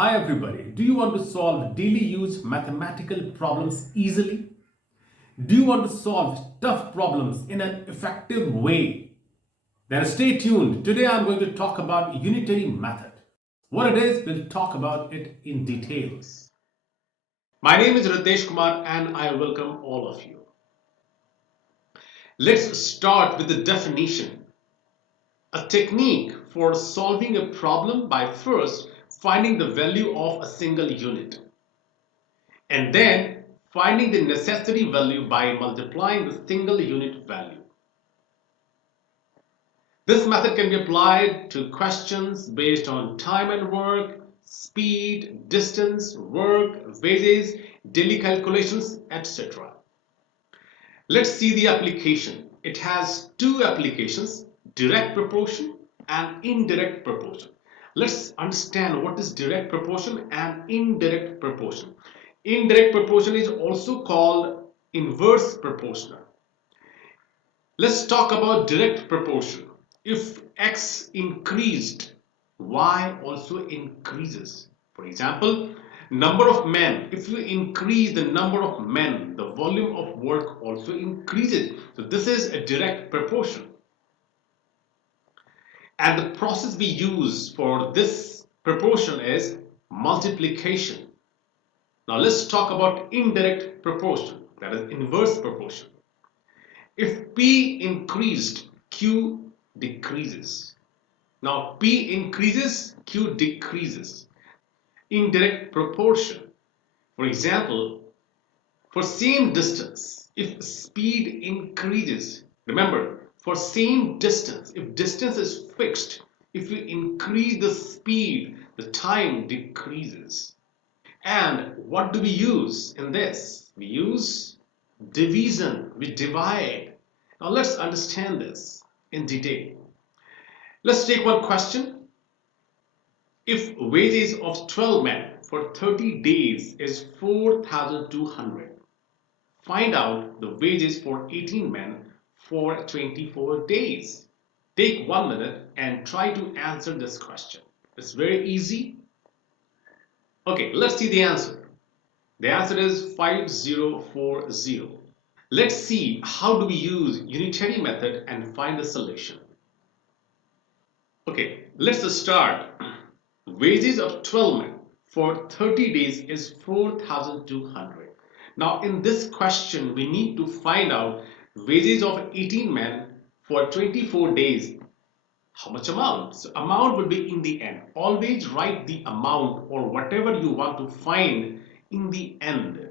Hi everybody, do you want to solve daily use mathematical problems easily? Do you want to solve tough problems in an effective way? Then stay tuned. Today I'm going to talk about unitary method. What it is, we'll talk about it in details. My name is Ritesh Kumar and I welcome all of you. Let's start with the definition. A technique for solving a problem by first finding the value of a single unit, and then finding the necessary value by multiplying the single unit value. This method can be applied to questions based on time and work, speed, distance, work, wages, daily calculations, etc. Let's see the application. It has two applications, direct proportion and indirect proportion. Let's understand what is direct proportion and indirect proportion. Indirect proportion is also called inverse proportional. Let's talk about direct proportion. If x increased, y also increases. For example, number of men. If you increase the number of men, the volume of work also increases. So this is a direct proportion. And the process we use for this proportion is multiplication. Now let's talk about indirect proportion, that is inverse proportion. If P increased, Q decreases. Now P increases, Q decreases. Indirect proportion. For example, for same distance, if speed increases, remember, for same distance, if distance is fixed, if you increase the speed, the time decreases. And what do we use in this? We use division, we divide. Now let's understand this in detail. Let's take one question. If wages of 12 men for 30 days is 4,200, find out the wages for 18 men for 24 days. Take 1 minute and try to answer this question. It's very easy. Okay, let's see the answer. The answer is 5040. Let's see how do we use unitary method and find the solution. Okay, let's start. Wages of 12 men for 30 days is 4,200. Now in this question we need to find out wages of 18 men for 24 days. How much amount? So amount will be in the end. Always write the amount or whatever you want to find in the end.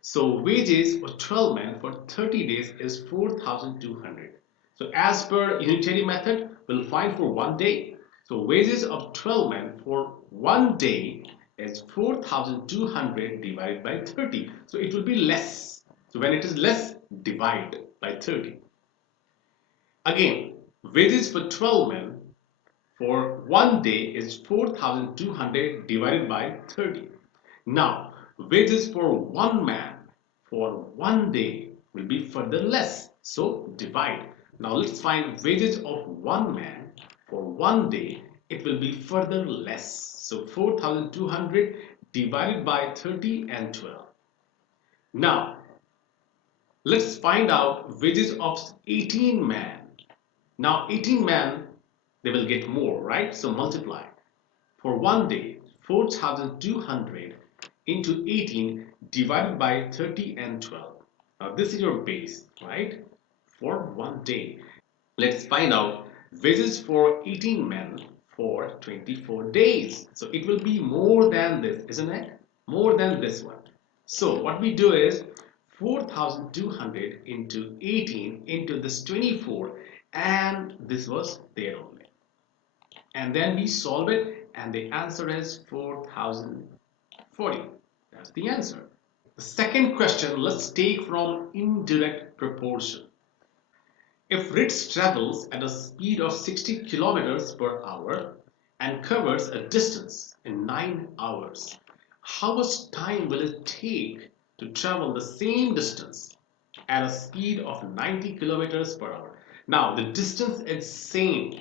So wages for 12 men for 30 days is 4,200. So as per unitary method, we'll find for 1 day. So wages of 12 men for 1 day is 4,200 divided by 30. So it will be less. So when it is less, divide by 30. Again, wages for 12 men for 1 day is 4,200 divided by 30. Now, wages for one man for 1 day will be further less. So divide. Now let's find wages of one man for 1 day. It will be further less. So 4,200 divided by 30 and 12. Now, let's find out wages of 18 men. Now 18 men, they will get more, right? So multiply. For 1 day, 4,200 into 18 divided by 30 and 12. Now this is your base, right? For 1 day. Let's find out wages for 18 men for 24 days. So it will be more than this, isn't it? More than this one. So what we do is 4,200 into 18 into this 24, and this was there only. And then we solve it and the answer is 4,040. That's the answer. The second question, let's take from indirect proportion. If Ritz travels at a speed of 60 kilometers per hour and covers a distance in 9 hours, how much time will it take to travel the same distance at a speed of 90 kilometers per hour? Now the distance is same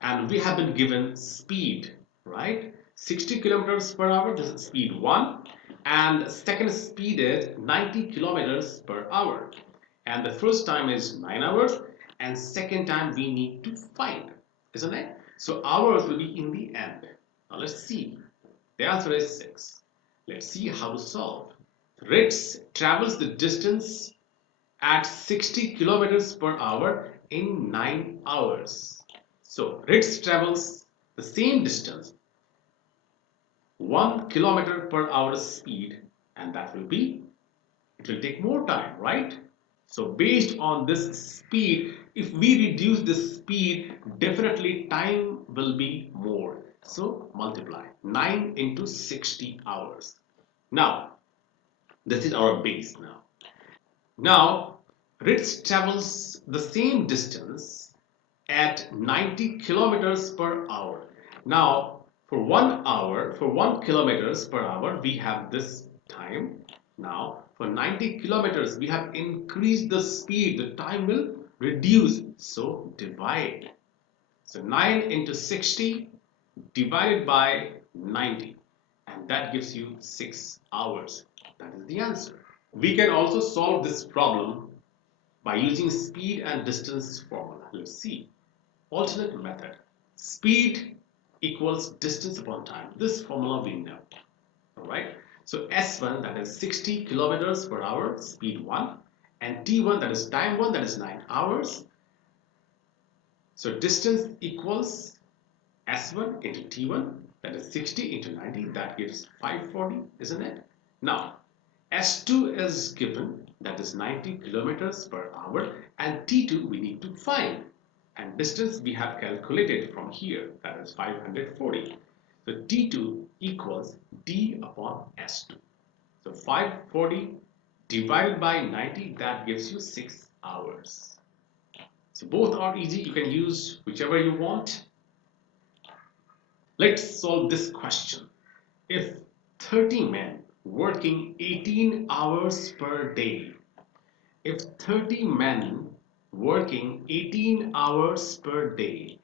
and we have been given speed, right? 60 kilometers per hour, this is speed 1, and second speed is 90 kilometers per hour, and the first time is 9 hours, and second time we need to find, isn't it? So hours will be in the end. Now let's see. The answer is 6. Let's see how to solve. Ritz travels the distance at 60 kilometers per hour in 9 hours. So Ritz travels the same distance 1 kilometer per hour speed, and that will be, it will take more time, right? So based on this speed, if we reduce the speed, definitely time will be more. So multiply 9 into 60 hours. Now this is our base. Now Ritz travels the same distance at 90 kilometers per hour. Now for 1 hour, for 1 kilometers per hour, we have this time. Now for 90 kilometers, we have increased the speed. The time will reduce. So divide. So 9 into 60 divided by 90. And that gives you 6 hours. That is the answer. We can also solve this problem by using speed and distance formula. Let's see. Alternate method. Speed equals distance upon time. This formula we know. Alright. So S1, that is 60 kilometers per hour, speed 1. And T1, that is time 1, that is 9 hours. So distance equals S1 into T1, that is 60 into 90, that gives 540, isn't it? Now, S2 is given, that is 90 kilometers per hour, and T2 we need to find. And distance we have calculated from here, that is 540. So T2 equals D upon S2. So 540 divided by 90, that gives you 6 hours. So both are easy, you can use whichever you want. Let's solve this question. If 30 men working 18 hours per day, if 30 men working 18 hours per day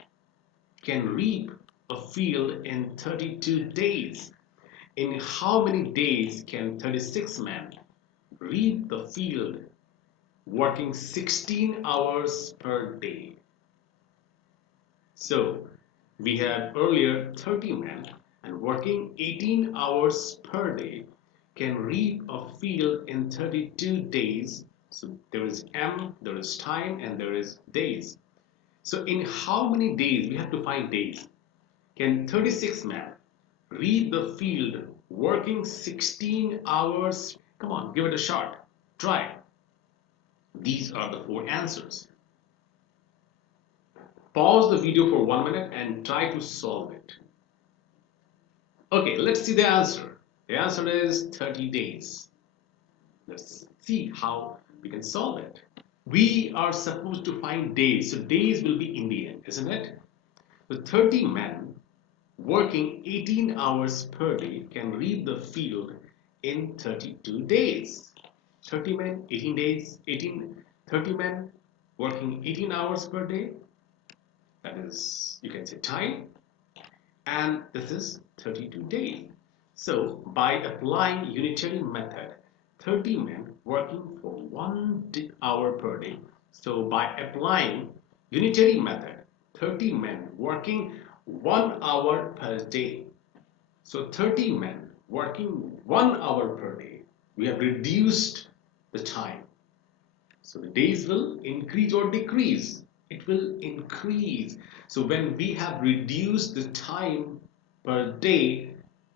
can reap a field in 32 days, in how many days can 36 men reap the field working 16 hours per day? So we had earlier 30 men and working 18 hours per day can reap a field in 32 days. So there is M, there is time, and there is days. So in how many days, we have to find days, can 36 men reap the field working 16 hours? Come on, give it a shot. Try. These are the 4 answers. Pause the video for 1 minute and try to solve it. Okay, let's see the answer. The answer is 30 days. Let's see how we can solve it. We are supposed to find days, so days will be in the end, isn't it? The 30 men working 18 hours per day can reap the field in 32 days. 30 men, 18 days, 30 men working 18 hours per day. That is, you can say time. And this is 32 days. So by applying unitary method, 30 men working for 1 hour per day. So by applying unitary method, 30 men working 1 hour per day. So 30 men working 1 hour per day. We have reduced the time. So the days will increase or decrease. It will increase. So when we have reduced the time per day,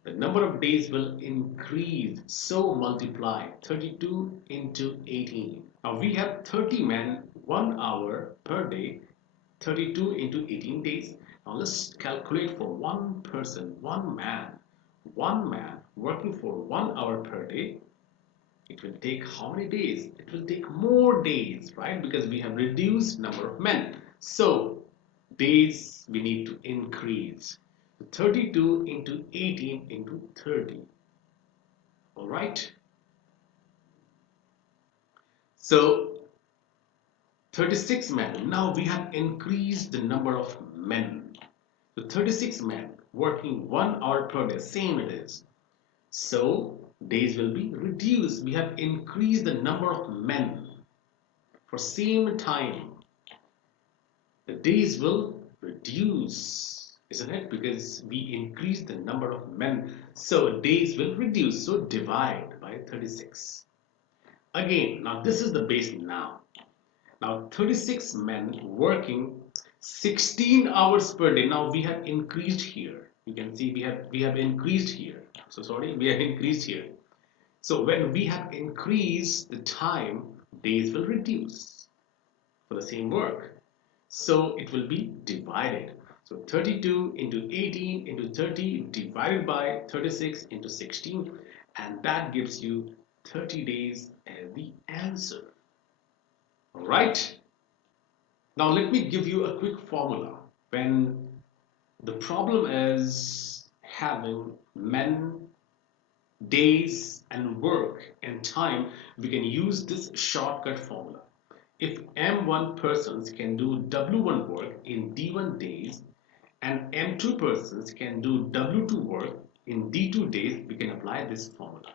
the number of days will increase. So multiply 32 into 18. Now we have 30 men 1 hour per day, 32 into 18 days. Now let's calculate for one person, one man working for 1 hour per day. It will take how many days? It will take more days, right? Because we have reduced number of men. So days we need to increase. 32 into 18 into 30. All right. So 36 men. Now we have increased the number of men. So 36 men working 1 hour per day, same it is. So days will be reduced. We have increased the number of men for same time. The days will reduce, isn't it? Because we increase the number of men, so days will reduce. So divide by 36. Again, now this is the base now. Now 36 men working 16 hours per day. Now we have increased here. You can see we have increased here. So sorry, we have increased here. So when we have increased the time, days will reduce for the same work. So it will be divided. So 32 into 18 into 30 divided by 36 into 16, and that gives you 30 days as the answer. All right. Now let me give you a quick formula. When the problem is having men, days, and work and time, we can use this shortcut formula. If M1 persons can do W1 work in D1 days and M2 persons can do W2 work in D2 days, we can apply this formula.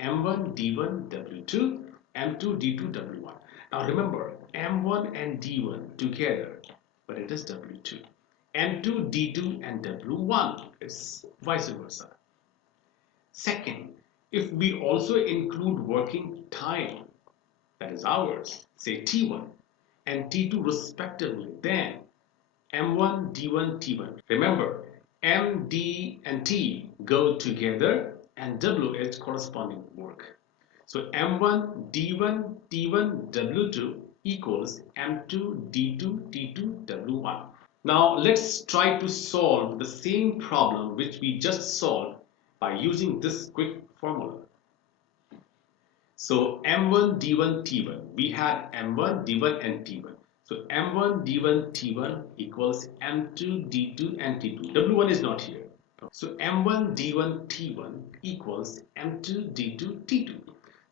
M1 D1 W2, M2 D2 W1. Now remember, M1 and D1 together, but it is W2. M2 D2 and W1, it's vice versa. Second, if we also include working time, that is hours, say T1 and T2 respectively, then M1 D1 T1. Remember, M, D and T go together and W is corresponding work. So M1 D1 T1 W2 equals M2 D2 T2 W1. Now let's try to solve the same problem which we just solved by using this quick formula. So M1 D1 T1, we had M1 D1 and T1. So M1 D1 T1 equals M2 D2 and T2. W1 is not here. So M1 D1 T1 equals M2 D2 T2.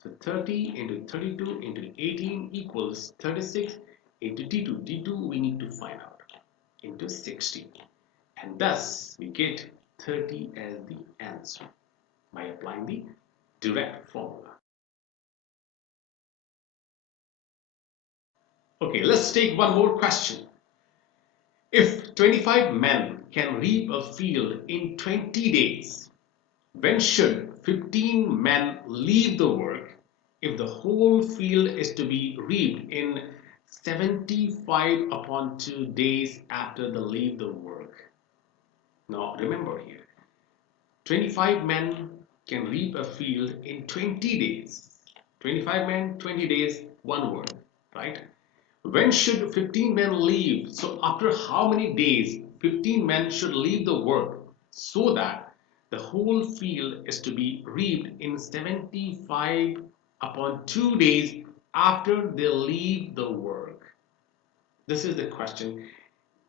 So 30 into 32 into 18 equals 36 into T2. D2 we need to find out into 60. And thus we get 30 as the answer by applying the direct formula. Okay, let's take one more question. If 25 men can reap a field in 20 days, when should 15 men leave the work if the whole field is to be reaped in 75 upon 2 days after they leave the work? Now remember here, 25 men can reap a field in 20 days. 25 men, 20 days, one work, right? When should 15 men leave? So after how many days 15 men should leave the work so that the whole field is to be reaped in 75 upon 2 days after they leave the work? This is the question.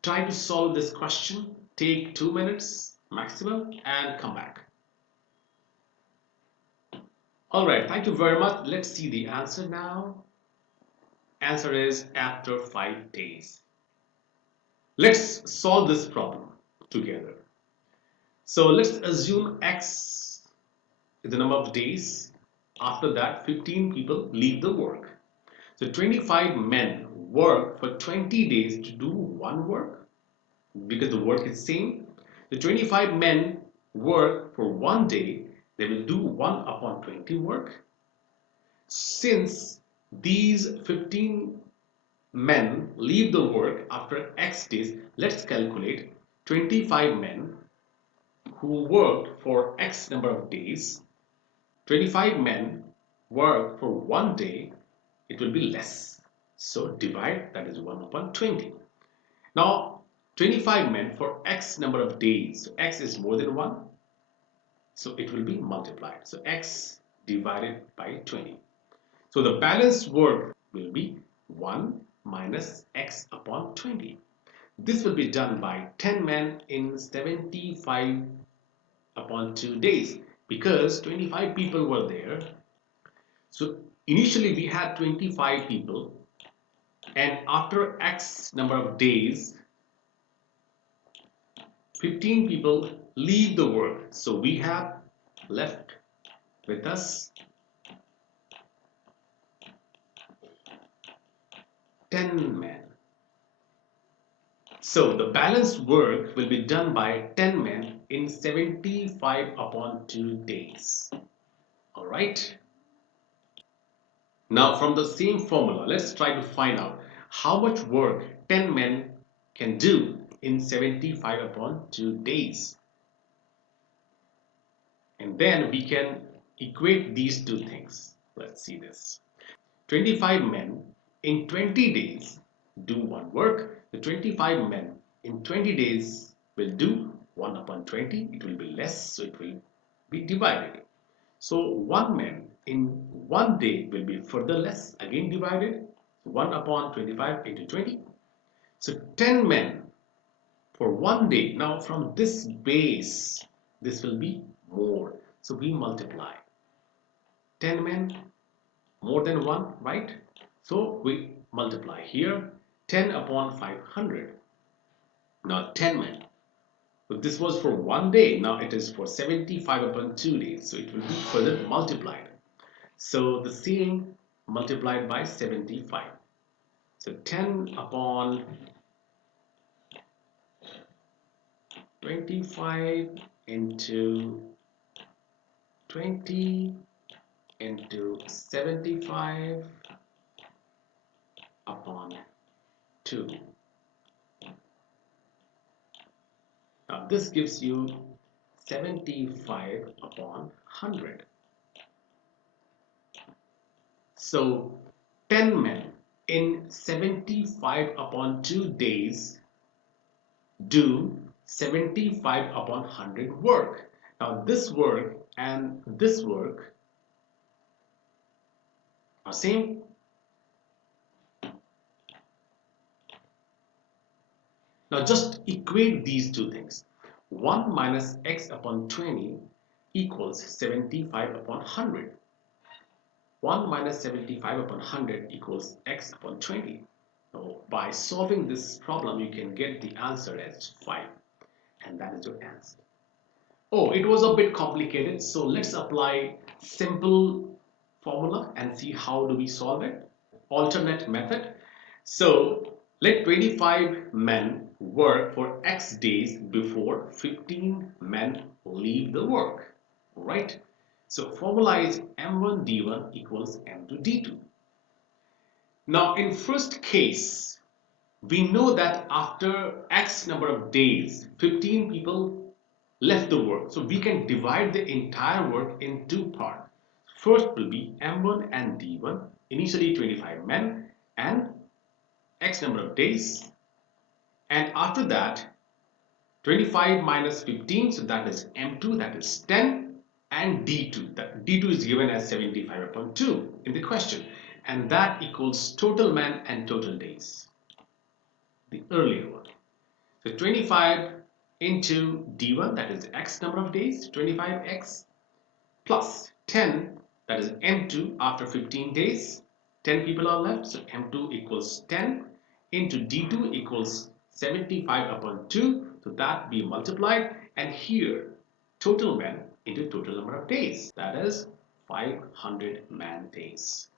Try to solve this question. Take 2 minutes maximum and come back. Alright, thank you very much. Let's see the answer now. Answer is after 5 days. Let's solve this problem together. So let's assume X is the number of days. After that, 15 people leave the work. So 25 men work for 20 days to do one work because the work is same. The 25 men work for 1 day. They will do 1 upon 20 work. Since these 15 men leave the work after X days, let's calculate 25 men who worked for X number of days. 25 men work for 1 day, it will be less. So divide, that is 1 upon 20. Now 25 men for X number of days, so X is more than 1, so it will be multiplied. So X divided by 20. So the balanced work will be 1 minus X upon 20. This will be done by 10 men in 75 upon 2 days because 25 people were there. So initially we had 25 people, and after X number of days 15 people leave the work. So we have left with us 10 men. So the balanced work will be done by 10 men in 75 upon 2 days. All right. Now from the same formula, let's try to find out how much work 10 men can do in 75 upon 2 days. And then we can equate these two things. Let's see this. 25 men in 20 days do one work. The 25 men in 20 days will do 1 upon 20. It will be less, so it will be divided. So 1 man in 1 day will be further less, again divided. 1 upon 25 into 20. So 10 men for 1 day. Now from this base, this will be more. So we multiply. 10 men, more than 1, right? So we multiply here. 10 upon 500. Now 10 men. So this was for 1 day. Now it is for 75 upon 2 days. So it will be further multiplied. So the same multiplied by 75. So 10 upon 25 into 20 into 75 upon 2. Now this gives you 75 upon 100. So 10 men in 75 upon 2 days do 75 upon 100 work. Now this work and this work are same. Now just equate these two things. 1 minus x upon 20 equals 75 upon 100. 1 minus 75 upon 100 equals x upon 20. So by solving this problem, you can get the answer as 5. And that is your answer. Oh, it was a bit complicated. So let's apply simple formula and see how do we solve it. Alternate method. So let 25 men work for X days before 15 men leave the work. Right? So formula is M1 D1 equals M2 D2. Now in first case, we know that after X number of days, 15 people left the work. So we can divide the entire work in two parts. First will be M1 and D1, initially 25 men and X number of days. And after that, 25 minus 15, so that is M2, that is 10, and D2. That D2 is given as 75 upon 2 in the question. And that equals total men and total days. The earlier one. So 25 into D1, that is X number of days, 25X, plus 10, that is M2 after 15 days. 10 people are left, so M2 equals 10 into D2 equals 75 upon 2. So that be multiplied, and here total men into total number of days, that is 500 man days.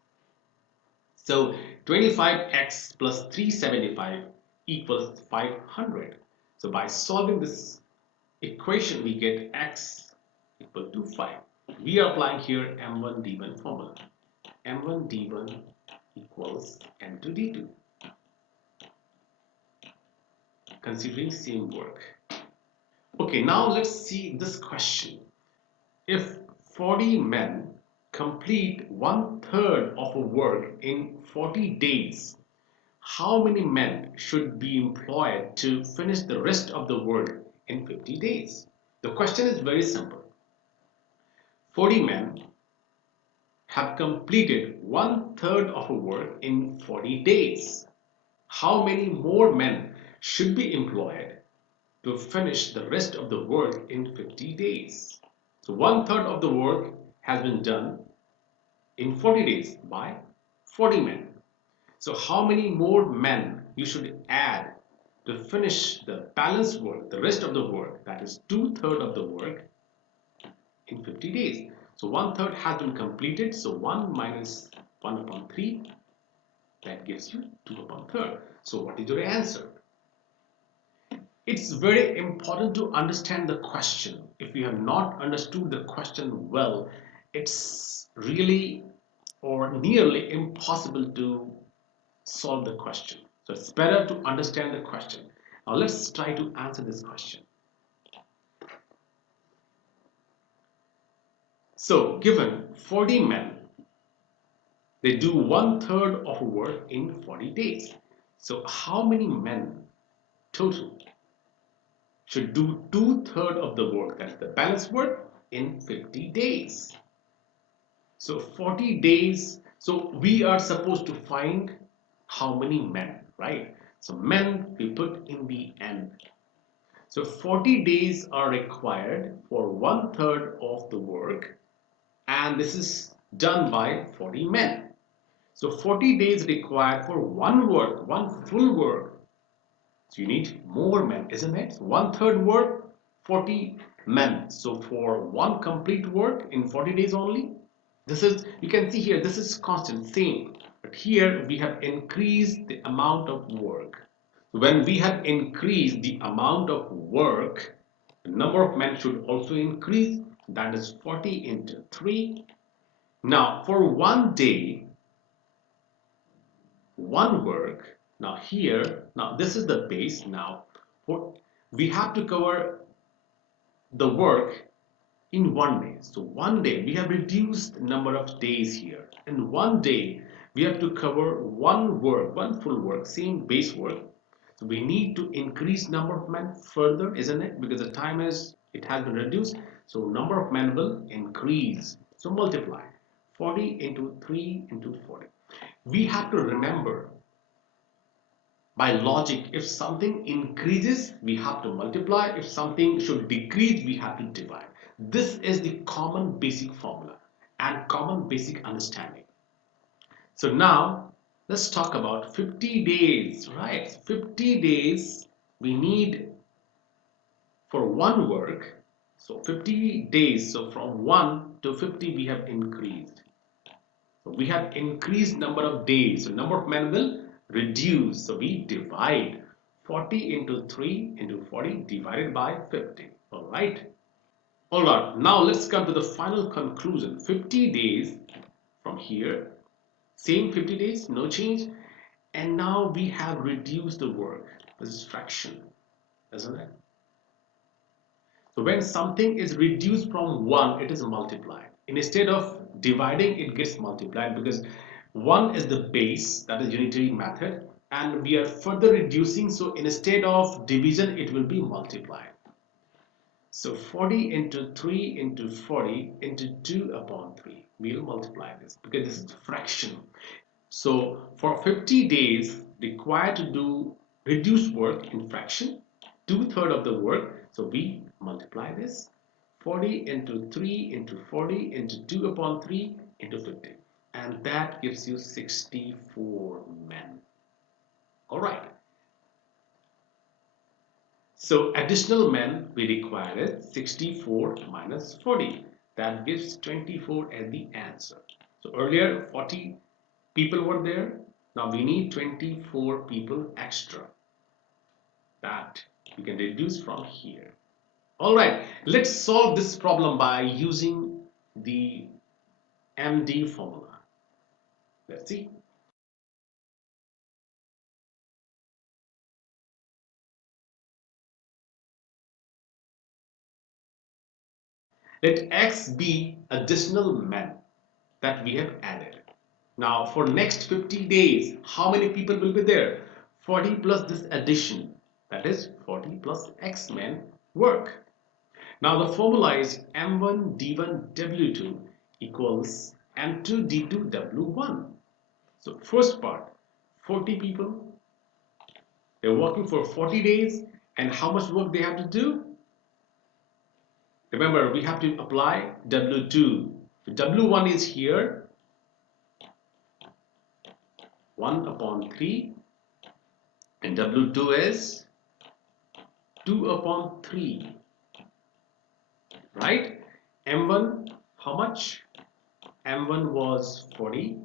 So 25x plus 375 equals 500. So by solving this equation, we get x equal to 5. We are applying here M1 D1 formula. M1 D1 equals M2 D2. Considering same work. Okay, now let's see this question. If 40 men complete 1/3 of a work in 40 days, how many men should be employed to finish the rest of the work in 50 days? The question is very simple. 40 men have completed 1/3 of a work in 40 days. How many more men should be employed to finish the rest of the work in 50 days? So 1/3 of the work has been done in 40 days by 40 men. So how many more men you should add to finish the balance work, the rest of the work, that is 2/3 of the work in 50 days. So 1/3 has been completed. So 1 minus 1 upon 3, that gives you 2 upon 3rd. So what is your answer? It's very important to understand the question. If you have not understood the question well, it's really or nearly impossible to solve the question. So it's better to understand the question. Now let's try to answer this question. So given 40 men, they do 1/3 of work in 40 days. So how many men total should do 2/3 of the work, that's the balance work, in 50 days? So 40 days, so we are supposed to find how many men, right? So men we put in the end. So 40 days are required for 1/3 of the work, and this is done by 40 men. So 40 days required for one full work. So you need more men, isn't it? 1/3 work, 40 men. So for one complete work in 40 days only, this is, you can see here, this is constant, same. But here we have increased the amount of work. When we have increased the amount of work, the number of men should also increase. That is 40 into 3. Now for one day, one work. Now here, now this is the base. Now for, we have to cover the work in one day. So one day we have reduced the number of days here. In one day we have to cover one work, one full work, same base work. So we need to increase number of men further, isn't it? Because the time is, it has been reduced. So number of men will increase. So multiply 40 into 3 into 40. We have to remember by logic, if something increases, we have to multiply. If something should decrease, we have to divide. This is the common basic formula and common basic understanding. So now let's talk about 50 days, right? 50 days we need for one work. So 50 days, so from 1 to 50 we have increased. So we have increased number of days. So number of men will reduce. So we divide 40 into 3 into 40 divided by 50. All right. All right. Now let's come to the final conclusion. 50 days from here. Same 50 days, no change. And now we have reduced the work. This is fraction, isn't it? So when something is reduced from 1, it is multiplied. Instead of dividing, it gets multiplied because 1 is the base, that is unitary method, and we are further reducing. So instead of division, it will be multiplied. So 40 into 3 into 40 into 2 upon 3. We will multiply this because this is fraction. So for 50 days required to do reduced work in fraction, 2/3 of the work. So we multiply this 40 into 3 into 40 into 2 upon 3 into 50. And that gives you 64 men. All right. So additional men we required 64 minus 40. That gives 24 as the answer. So earlier 40 people were there. Now we need 24 people extra. That we can reduce from here. All right, let's solve this problem by using the MD formula. Let's see. Let X be additional men that we have added. Now for next 50 days, how many people will be there? 40 plus this addition, that is 40 plus X men work. Now the formula is M1 D1 W2 equals M2 D2 W1. So first part, 40 people, they're working for 40 days, and how much work they have to do? Remember, we have to apply W2. So W1 is here, 1 upon 3, and W2 is 2 upon 3, right? M1, how much? M1 was 40,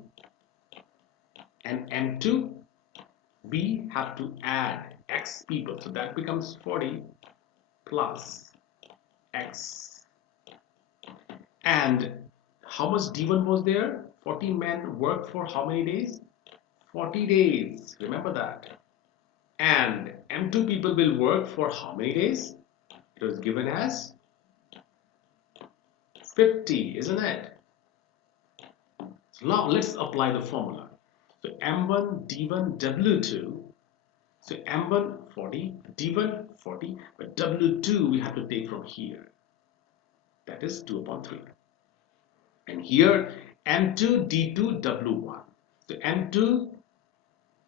and M2, we have to add X people. So that becomes 40 plus X. And how much D1 was there? 40 men worked for how many days? 40 days. Remember that. And M2 people will work for how many days? It was given as 50, isn't it? So now let's apply the formula. So M1, D1, W2. So M1 40, D1 40, but W2 we have to take from here. That is 2 upon 3. And here M2, D2, W1. So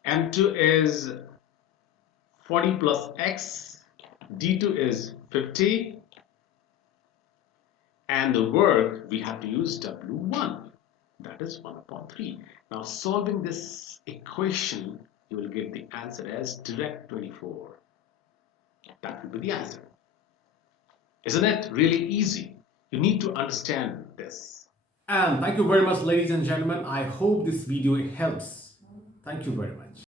M2 is 40 plus X, D2 is 50, and the work we have to use W1. That is 1 upon 3. Now solving this equation, you will get the answer as direct 24. That will be the answer. Isn't it really easy? You need to understand this. And thank you very much, ladies and gentlemen. I hope this video helps. Thank you very much.